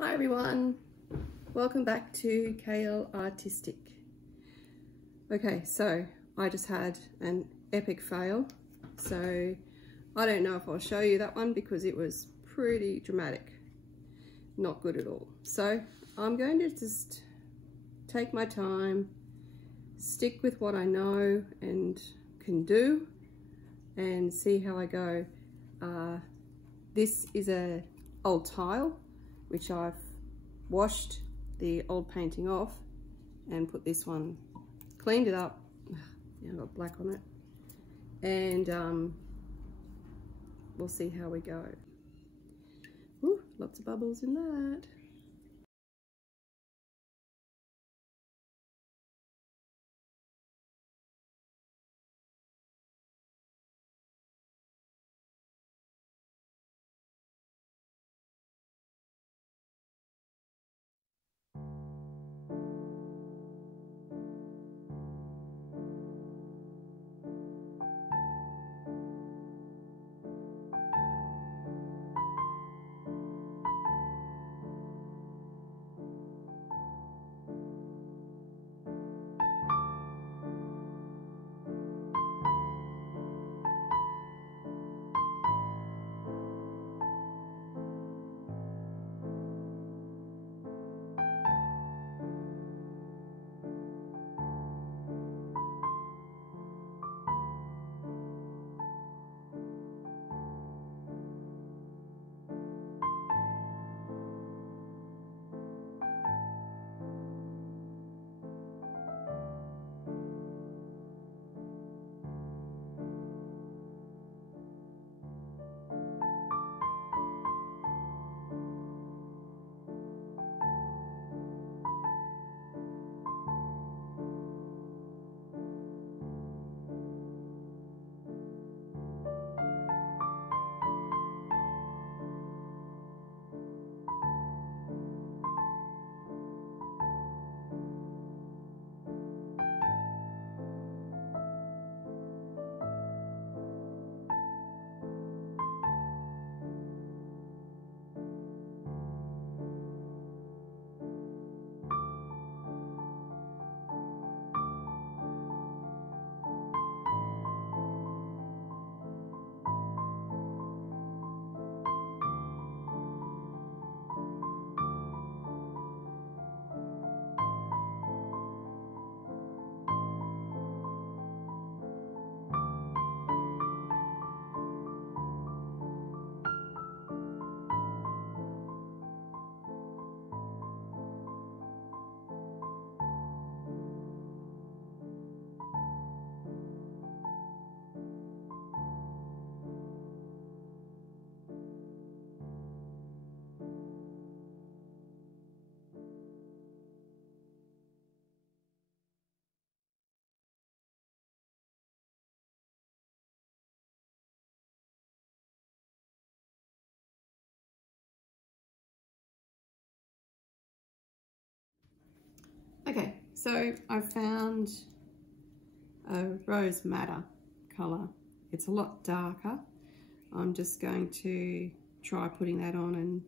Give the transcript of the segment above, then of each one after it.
Hi everyone, welcome back to KL Artistic. Okay, so I just had an epic fail, so I don't know if I'll show you that one because it was pretty dramatic, not good at all. So I'm going to just take my time, stick with what I know and can do, and see how I go. This is an old tile which I've washed the old painting off and put this one, cleaned it up. Now I've got black on it, and we'll see how we go. Ooh, lots of bubbles in that. Okay, so I found a rose madder colour. It's a lot darker. I'm just going to try putting that on and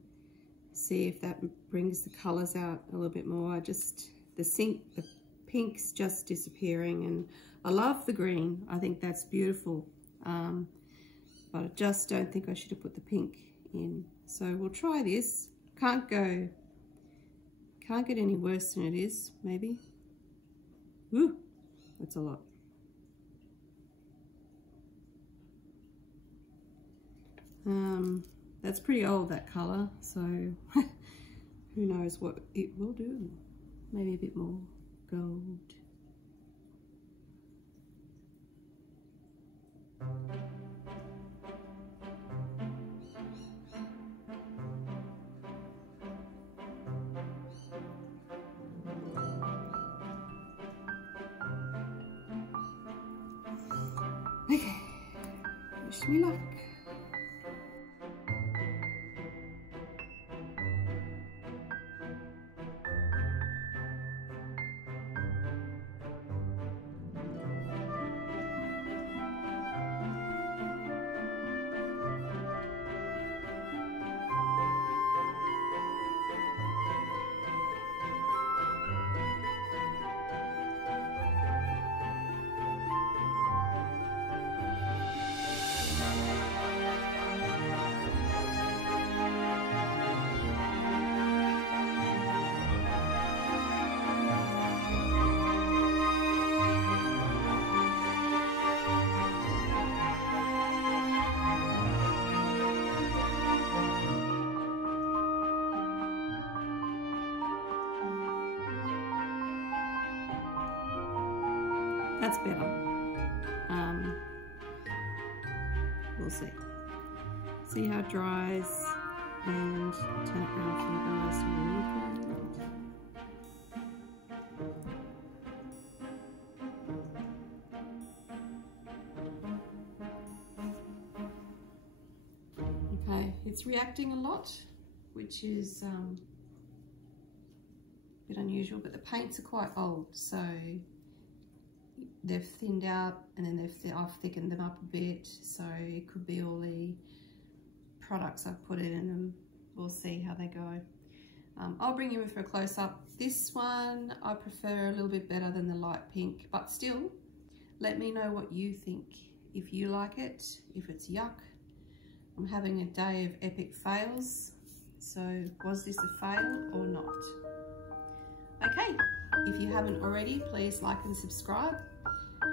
see if that brings the colours out a little bit more. The pink's just disappearing, and I love the green. I think that's beautiful, but I just don't think I should have put the pink in. So we'll try this. Can't get any worse than it is, maybe. Woo, that's a lot. That's pretty old, that colour, so who knows what it will do. Maybe a bit more gold. Okay, wish me luck. That's better. We'll see. See how it dries and turn it around for you guys to look at. Okay, it's reacting a lot, which is a bit unusual, but the paints are quite old, so they've thinned out and then I've thickened them up a bit, so it could be all the products I've put in them. We'll see how they go. I'll bring you in for a close-up. This one I prefer a little bit better than the light pink, but still, let me know what you think. If you like it, if it's yuck. I'm having a day of epic fails, so was this a fail or not? Okay, if you haven't already, please like and subscribe.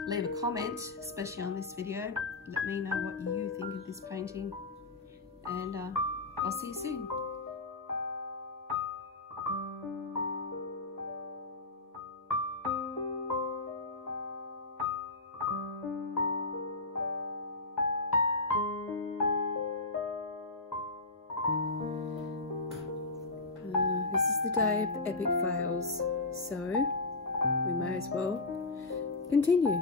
Leave a comment, especially on this video. Let me know what you think of this painting, and I'll see you soon. This is the day of the epic fails, so we may as well continue.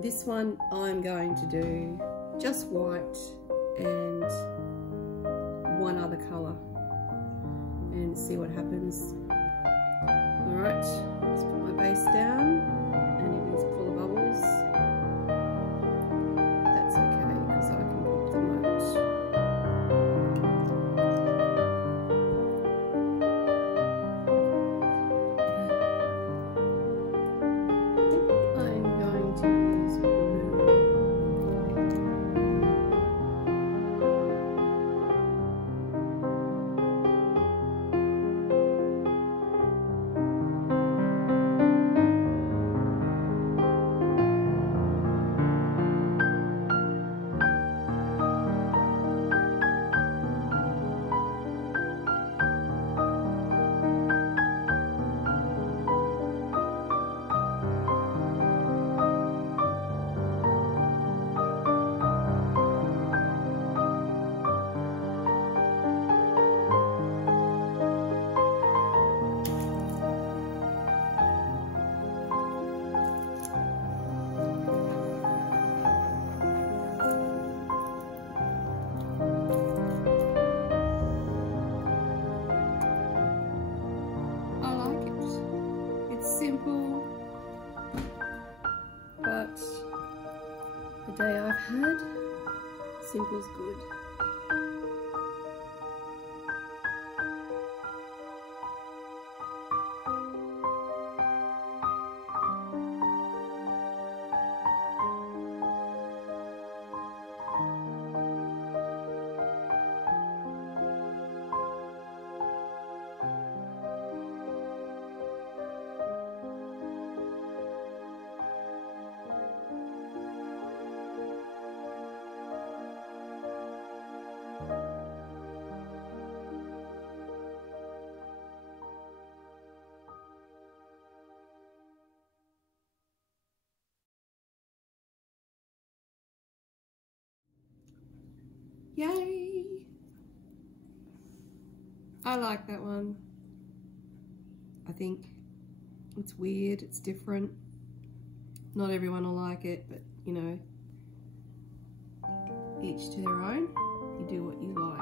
This one I'm going to do just white and one other colour and see what happens. Alright, let's put my base down, and it is full of bubbles. That's okay, because I can pop them out. Simple, but the day I've had, simple's good. Yay! I like that one. I think it's weird, it's different. Not everyone will like it, but you know, each to their own. You do what you like.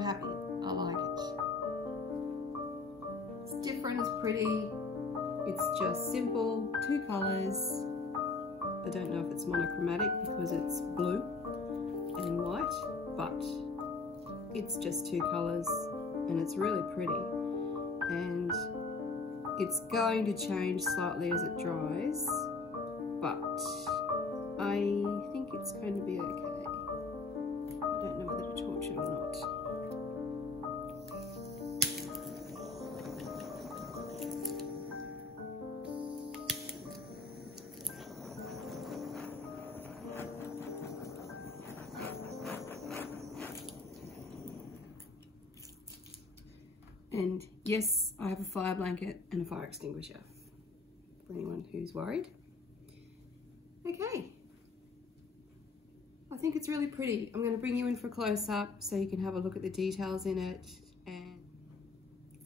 I'm happy. I like it. It's different, it's pretty. It's just simple, 2 colours. I don't know if it's monochromatic because it's blue and white, but it's just 2 colours and it's really pretty. And it's going to change slightly as it dries, but I think it's going to be okay. I don't know whether to torch it or not. And yes, I have a fire blanket and a fire extinguisher for anyone who's worried. Okay, I think it's really pretty. I'm going to bring you in for a close-up so you can have a look at the details in it. And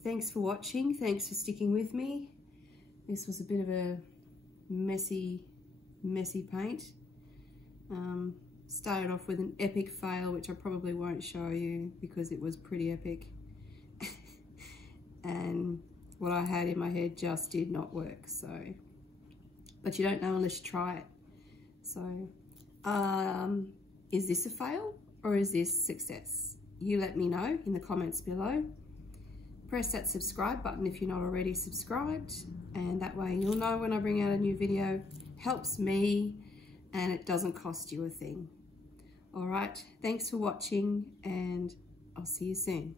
thanks for watching, thanks for sticking with me. This was a bit of a messy paint. Started off with an epic fail, which I probably won't show you because it was pretty epic. And what I had in my head just did not work, so, but you don't know unless you try it. So is this a fail or is this success? You let me know in the comments below. Press that subscribe button if you're not already subscribed, and that way you'll know when I bring out a new video. Helps me and it doesn't cost you a thing. All right, thanks for watching and I'll see you soon.